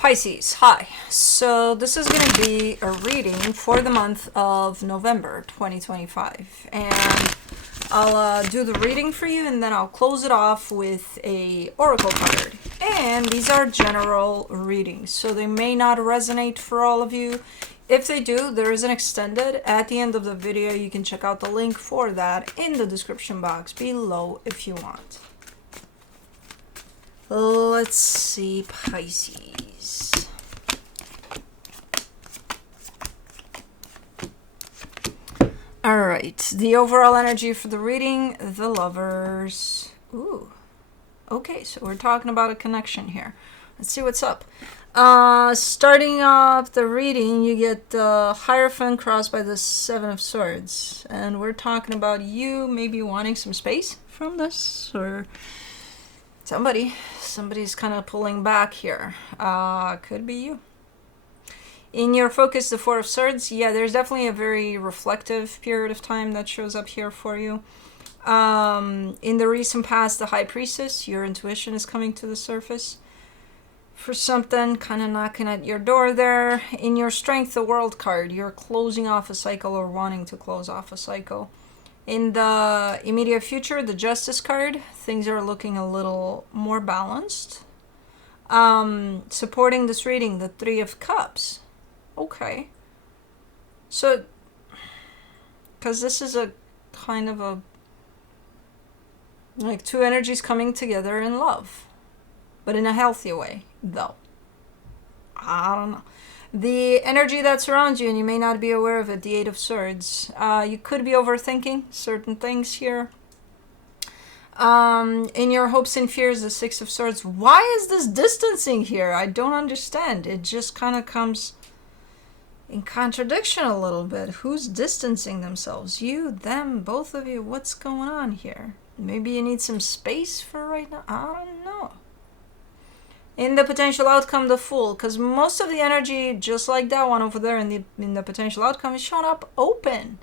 Pisces, hi. So this is going to be a reading for the month of November 2025. And I'll do the reading for you and then I'll close it off with a oracle card. And these are general readings, so they may not resonate for all of you. If they do, there is an extended at the end of the video. You can check out the link for that in the description box below if you want. Let's see, Pisces. All right, the overall energy for the reading, the Lovers. Ooh, okay, so we're talking about a connection here. Let's see what's up. Starting off the reading, you get the Hierophant crossed by the Seven of Swords. And we're talking about you maybe wanting some space from this, or somebody's kind of pulling back here. Could be you. In your focus, the Four of Swords, yeah, there's definitely a very reflective period of time that shows up here for you. In the recent past, the High Priestess, your intuition is coming to the surface for something, kind of knocking at your door there. In your Strength, the World card, you're closing off a cycle or wanting to close off a cycle. In the immediate future, the Justice card, things are looking a little more balanced. Supporting this reading, the Three of Cups. Okay. So, because this is a kind of a, like two energies coming together in love, but in a healthy way, though. I don't know. The energy that surrounds you, and you may not be aware of it, the Eight of Swords. You could be overthinking certain things here. In your hopes and fears, the Six of Swords. Why is this distancing here? I don't understand. It just kind of comes in contradiction a little bit. Who's distancing themselves? You, them, both of you. What's going on here? Maybe you need some space for right now. I don't know. In the potential outcome, the Fool, because most of the energy, just like that one over there in the potential outcome, is showing up open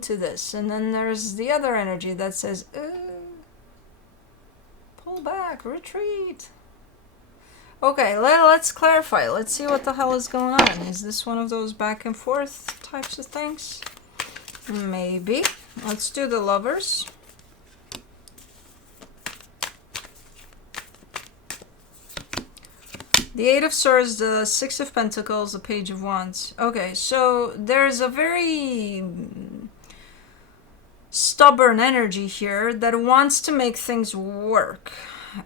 to this. And then there's the other energy that says, pull back, retreat. Okay, let's clarify. Let's see what the hell is going on. Is this one of those back and forth types of things? Maybe. Let's do the Lovers. The Eight of Swords, the Six of Pentacles, the Page of Wands. Okay, so there's a very stubborn energy here that wants to make things work.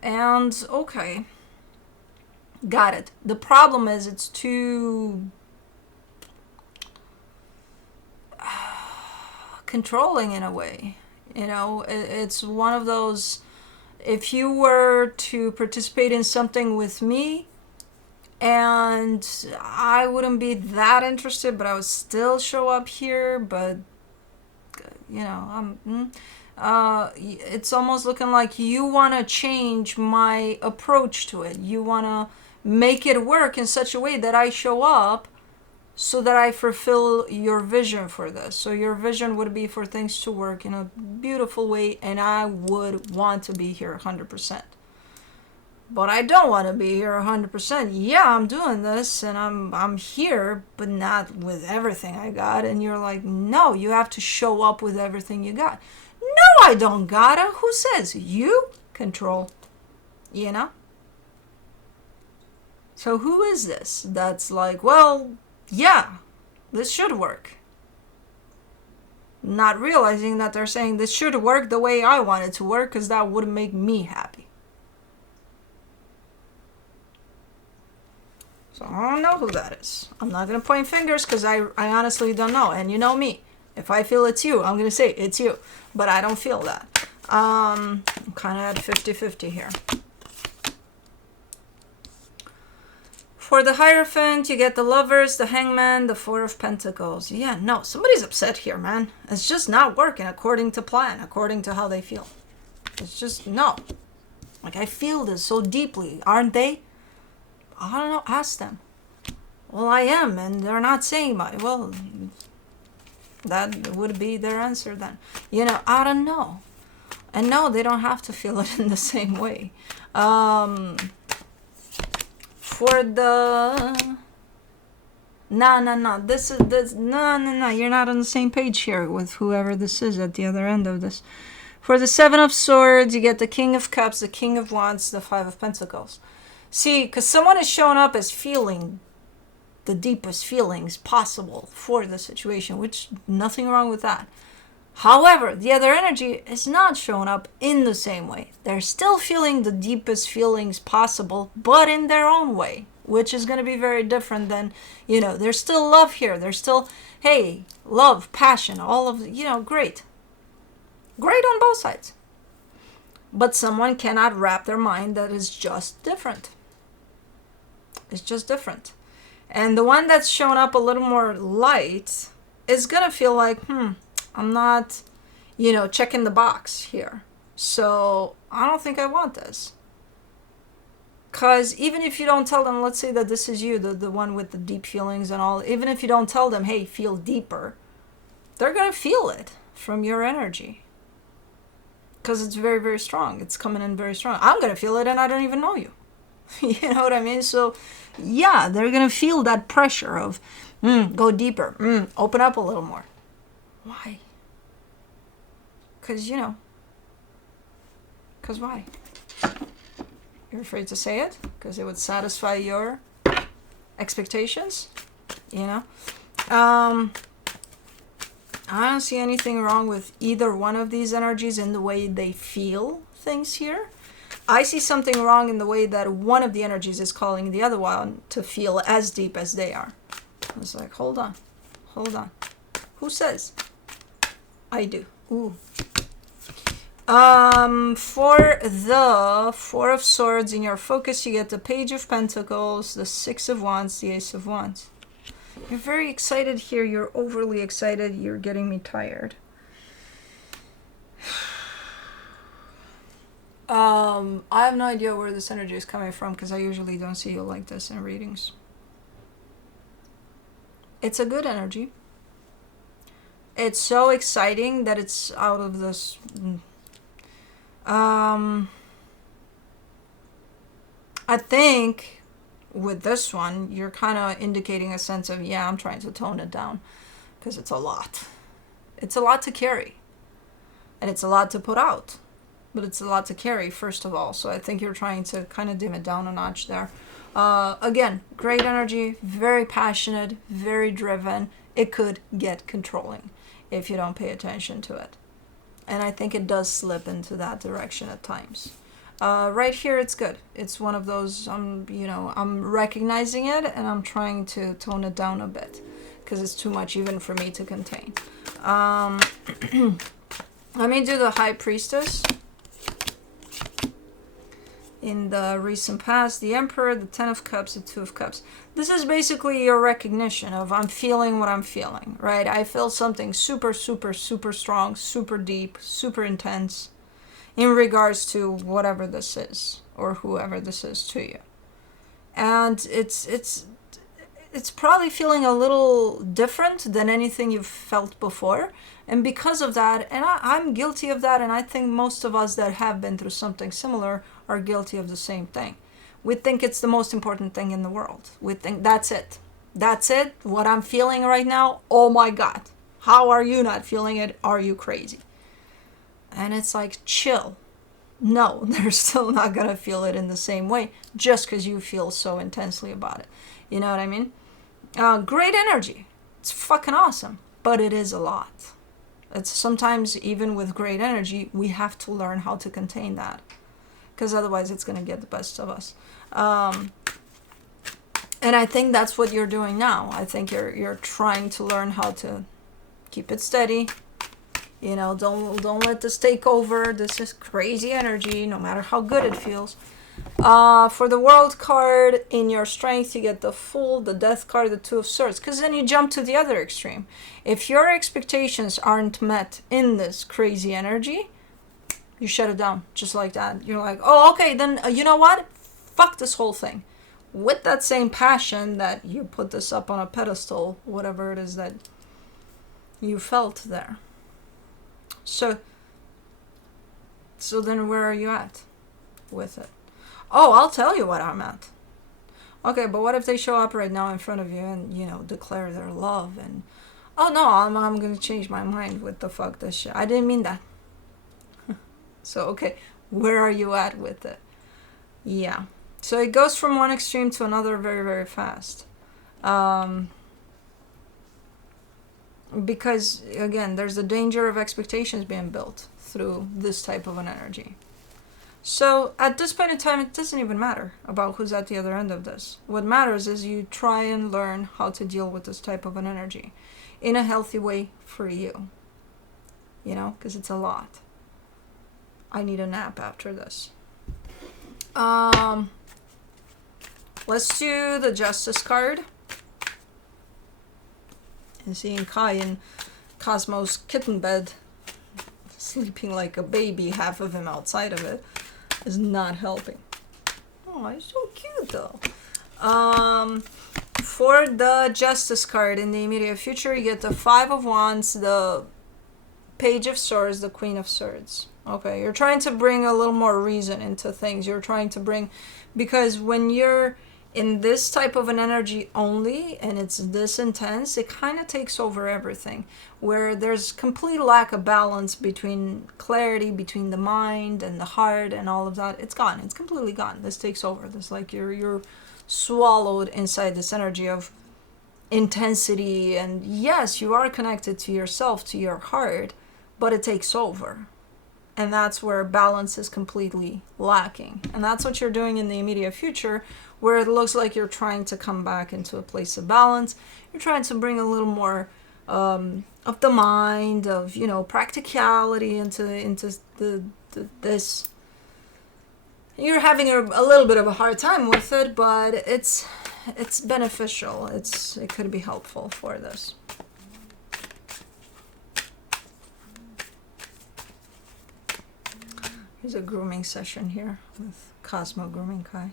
And, okay, got it. The problem is it's too controlling in a way. You know, it's one of those, if you were to participate in something with me, and I wouldn't be that interested, but I would still show up here. But, you know, it's almost looking like you want to change my approach to it. You want to make it work in such a way that I show up so that I fulfill your vision for this. So your vision would be for things to work in a beautiful way, and I would want to be here 100%. But I don't want to be here 100%. Yeah, I'm doing this and I'm here, but not with everything I got. And you're like, no, you have to show up with everything you got. No, I don't gotta. Who says? You control. You know? So who is this that's like, well, yeah, this should work. Not realizing that they're saying this should work the way I want it to work, because that would make me happy. So I don't know who that is. I'm not going to point fingers because I honestly don't know. And you know me. If I feel it's you, I'm going to say it's you. But I don't feel that. I'm kind of at 50-50 here. For the Hierophant, you get the Lovers, the Hangman, the Four of Pentacles. Yeah, no, somebody's upset here, man. It's just not working according to plan, according to how they feel. It's just, no. Like, I feel this so deeply. Aren't they? I don't know, ask them. Well, I am, and they're not saying much. Well, that would be their answer then. You know, I don't know. And no, they don't have to feel it in the same way. For the... No. No. You're not on the same page here with whoever this is at the other end of this. For the Seven of Swords, you get the King of Cups, the King of Wands, the Five of Pentacles. See, because someone is showing up as feeling the deepest feelings possible for the situation, which nothing wrong with that. However, the other energy is not showing up in the same way. They're still feeling the deepest feelings possible, but in their own way, which is going to be very different than, there's still love here. There's still, hey, love, passion, all of, great. Great on both sides. But someone cannot wrap their mind that is just different. It's just different. And the one that's showing up a little more light is going to feel like, I'm not, checking the box here. So I don't think I want this. Because even if you don't tell them, let's say that this is you, the one with the deep feelings and all, even if you don't tell them, hey, feel deeper, they're going to feel it from your energy. Because it's very, very strong. It's coming in very strong. I'm going to feel it and I don't even know you. You know what I mean? So, yeah, they're going to feel that pressure of, go deeper, open up a little more. Why? Because, because why? You're afraid to say it? Because it would satisfy your expectations? I don't see anything wrong with either one of these energies in the way they feel things here. I see something wrong in the way that one of the energies is calling the other one to feel as deep as they are. It's like, hold on. Who says? I do. Ooh. For the Four of Swords in your focus, you get the Page of Pentacles, the Six of Wands, the Ace of Wands. You're very excited here. You're overly excited. You're getting me tired. I have no idea where this energy is coming from because I usually don't see you like this in readings. It's a good energy. It's so exciting that it's out of this... I think with this one, you're kind of indicating a sense of, I'm trying to tone it down because it's a lot. It's a lot to carry. And it's a lot to put out. But it's a lot to carry, first of all. So I think you're trying to kind of dim it down a notch there. Again, great energy, very passionate, very driven. It could get controlling if you don't pay attention to it. And I think it does slip into that direction at times. Right here, it's good. It's one of those, I'm recognizing it and I'm trying to tone it down a bit because it's too much even for me to contain. Let me do the High Priestess. In the recent past, the Emperor, the Ten of Cups, the Two of Cups. This is basically your recognition of I'm feeling what I'm feeling, right? I feel something super, super, super strong, super deep, super intense in regards to whatever this is or whoever this is to you. And it's probably feeling a little different than anything you've felt before. And because of that, and I'm guilty of that, and I think most of us that have been through something similar are guilty of the same thing. We think it's the most important thing in the world. We think that's it. That's it. What I'm feeling right now, oh my God. How are you not feeling it? Are you crazy? And it's like, chill. No, they're still not going to feel it in the same way just because you feel so intensely about it. You know what I mean? Great energy. It's fucking awesome. But it is a lot. It's sometimes even with great energy, we have to learn how to contain that. Because otherwise it's going to get the best of us. And I think that's what you're doing now. I think you're trying to learn how to keep it steady. Don't let this take over. This is crazy energy, no matter how good it feels. For the World card, in your strength, you get the Fool, the Death card, the Two of Swords. Because then you jump to the other extreme. If your expectations aren't met in this crazy energy, you shut it down just like that. You're like, oh, okay, then you know what? Fuck this whole thing. With that same passion that you put this up on a pedestal, whatever it is that you felt there. So then where are you at with it? Oh, I'll tell you what I'm at. Okay, but what if they show up right now in front of you and, declare their love and, oh no, I'm gonna change my mind with the fuck this shit. I didn't mean that. So, okay, where are you at with it? Yeah. So it goes from one extreme to another very, very fast. Because, again, there's a danger of expectations being built through this type of an energy. So at this point in time, it doesn't even matter about who's at the other end of this. What matters is you try and learn how to deal with this type of an energy in a healthy way for you. Because it's a lot. I need a nap after this. Let's do the Justice card. And seeing Kai in Cosmo's kitten bed, sleeping like a baby, half of him outside of it, is not helping. Oh, he's so cute though. For the Justice card in the immediate future, you get the Five of Wands, the Page of Swords, the Queen of Swords. Okay, you're trying to bring a little more reason into things. You're trying to bring, because when you're in this type of an energy only, and it's this intense, it kind of takes over everything. Where there's complete lack of balance between clarity, between the mind and the heart and all of that. It's gone. It's completely gone. This takes over. This, like, you're swallowed inside this energy of intensity. And yes, you are connected to yourself, to your heart, but it takes over. And that's where balance is completely lacking. And that's what you're doing in the immediate future, where it looks like you're trying to come back into a place of balance. You're trying to bring a little more of the mind, of, practicality into this. You're having a little bit of a hard time with it, but it's beneficial. It could be helpful for this. Here's a grooming session here with Cosmo grooming Kai.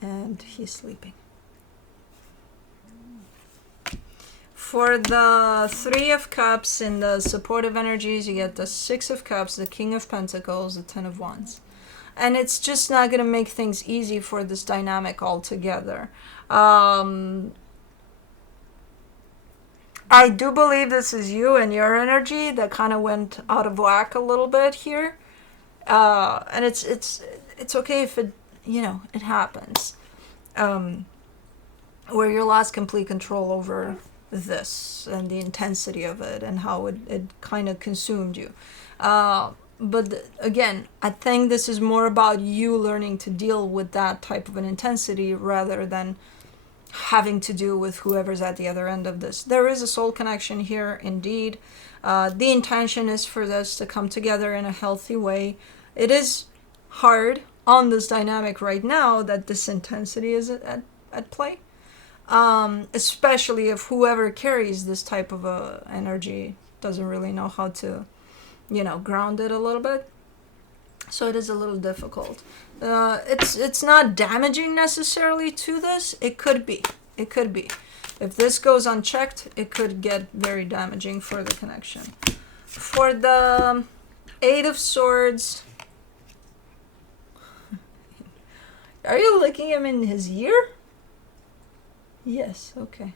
And he's sleeping. For the Three of Cups in the supportive energies, you get the Six of Cups, the King of Pentacles, the Ten of Wands. And it's just not going to make things easy for this dynamic altogether. I do believe this is you and your energy that kind of went out of whack a little bit here. And it's okay if it, it happens. Where you lost complete control over this and the intensity of it and how it kind of consumed you. But again, I think this is more about you learning to deal with that type of an intensity rather than having to do with whoever's at the other end of this. There is a soul connection here, indeed. The intention is for this to come together in a healthy way. It is hard on this dynamic right now that this intensity is at play. Especially if whoever carries this type of energy doesn't really know how to, ground it a little bit. So it is a little difficult. It's not damaging necessarily to this. It could be. If this goes unchecked, it could get very damaging for the connection. For the Eight of Swords, are you licking him in his ear? Yes, okay.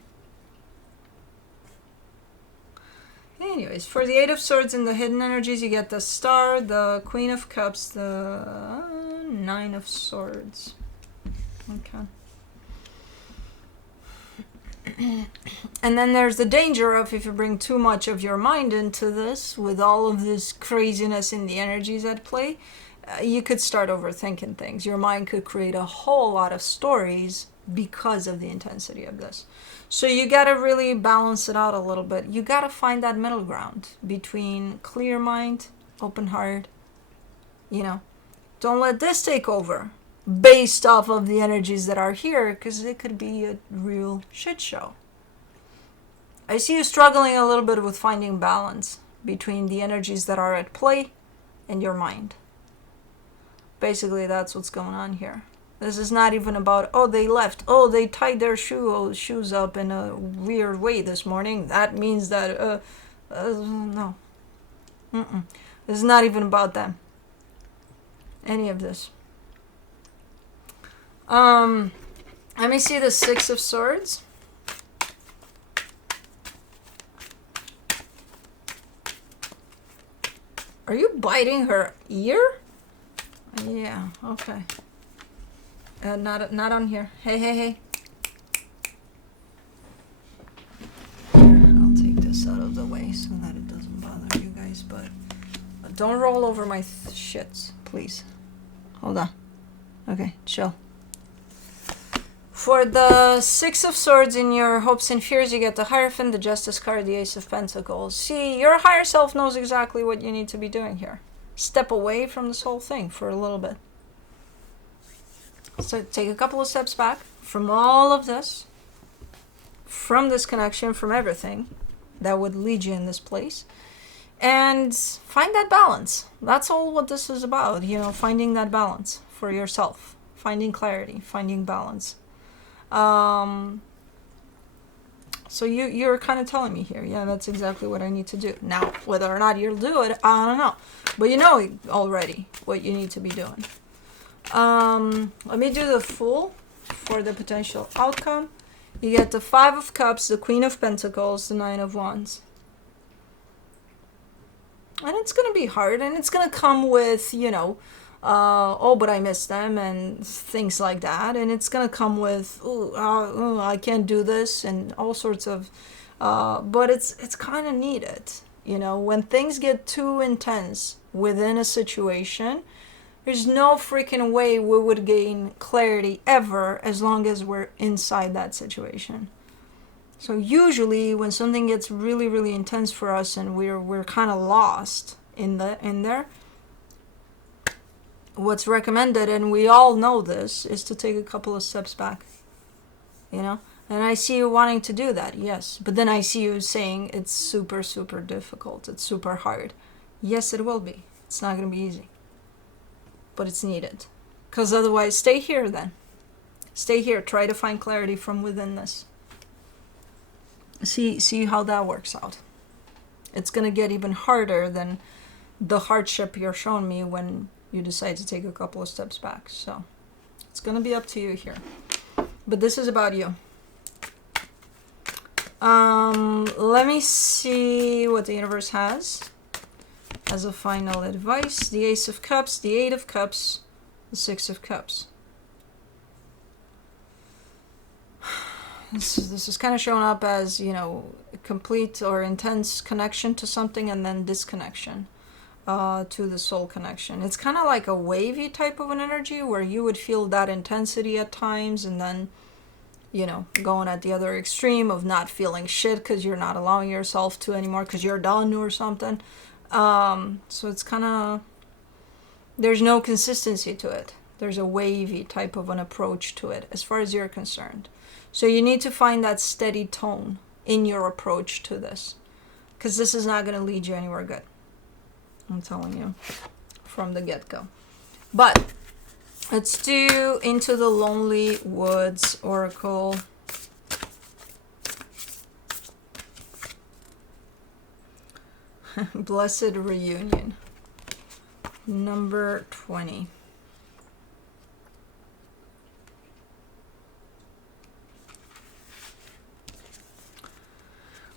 Anyways, for the Eight of Swords in the hidden energies, you get the Star, the Queen of Cups, the Nine of Swords. Okay. And then there's the danger of, if you bring too much of your mind into this, with all of this craziness in the energies at play, you could start overthinking things. Your mind could create a whole lot of stories because of the intensity of this. So you got to really balance it out a little bit. You got to find that middle ground between clear mind, open heart. Don't let this take over based off of the energies that are here, because it could be a real shit show. I see you struggling a little bit with finding balance between the energies that are at play and your mind. Basically, that's what's going on here. This is not even about, oh, they left. Oh, they tied their shoes up in a weird way this morning. That means that, no. This is not even about them. Any of this. Let me see the Six of Swords. Are you biting her ear? Yeah, okay. Not on here. Hey, hey, hey. Here, I'll take this out of the way so that it doesn't bother you guys, but don't roll over my shits, please. Hold on. Okay, chill. For the Six of Swords in your hopes and fears, you get the Hierophant, the Justice card, the Ace of Pentacles. See, your higher self knows exactly what you need to be doing here. Step away from this whole thing for a little bit. So take a couple of steps back from all of this, from this connection, from everything that would lead you in this place, and find that balance. That's all what this is about, you know, finding that balance for yourself, finding clarity, finding balance. So you're kind of telling me here, yeah, that's exactly what I need to do. Now, whether or not you'll do it, I don't know. But you know already what you need to be doing. Let me do the Fool for the potential outcome. You get the Five of Cups, the Queen of Pentacles, the Nine of Wands. And it's going to be hard, and it's going to come with, you know, oh, but I miss them and things like that. And it's going to come with, I can't do this and all sorts of, but it's kind of needed. You know, when things get too intense within a situation, there's no freaking way we would gain clarity ever as long as we're inside that situation. So usually when something gets really, really intense for us and we're kind of lost in there, what's recommended, and we all know this, is to take a couple of steps back. You know? And I see you wanting to do that, yes. But then I see you saying it's super, super difficult. It's super hard. Yes, it will be. It's not going to be easy. But it's needed. Because otherwise, stay here then. Stay here. Try to find clarity from within this. See how that works out. It's going to get even harder than the hardship you're showing me when you decide to take a couple of steps back. So it's going to be up to you here. But this is about you. Let me see what the universe has as a final advice. The Ace of Cups, the Eight of Cups, the Six of Cups. This is kind of showing up as, you know, complete or intense connection to something and then disconnection to the soul connection. It's kind of like a wavy type of an energy where you would feel that intensity at times and then, you know, going at the other extreme of not feeling shit because you're not allowing yourself to anymore because you're done or something. So it's kind of, there's no consistency to it. There's a wavy type of an approach to it as far as you're concerned. So you need to find that steady tone in your approach to this, because this is not going to lead you anywhere good. I'm telling you from the get-go. But let's do Into the Lonely Woods Oracle. Blessed Reunion. Number 20.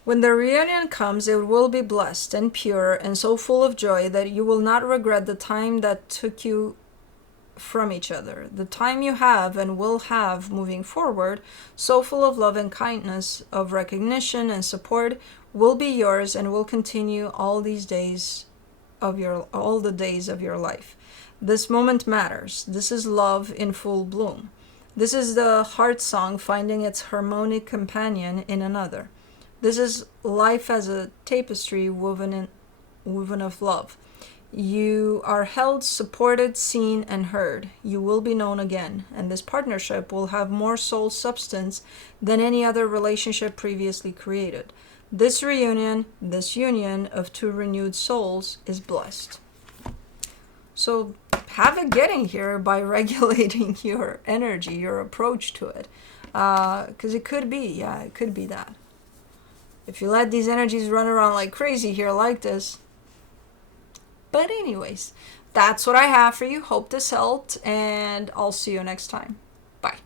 When the reunion comes, it will be blessed and pure and so full of joy that you will not regret the time that took you from each other. The time you have and will have moving forward, so full of love and kindness, of recognition and support, will be yours and will continue all the days of your life. This moment matters. This is love in full bloom. This is the heart song finding its harmonic companion in another. This is life as a tapestry woven of love. You are held, supported, seen, and heard. You will be known again, and this partnership will have more soul substance than any other relationship previously created. This reunion, this union of two renewed souls is blessed. So have it getting here by regulating your energy, your approach to it. Because it could be that. If you let these energies run around like crazy here like this. But anyways, that's what I have for you. Hope this helped, and I'll see you next time. Bye.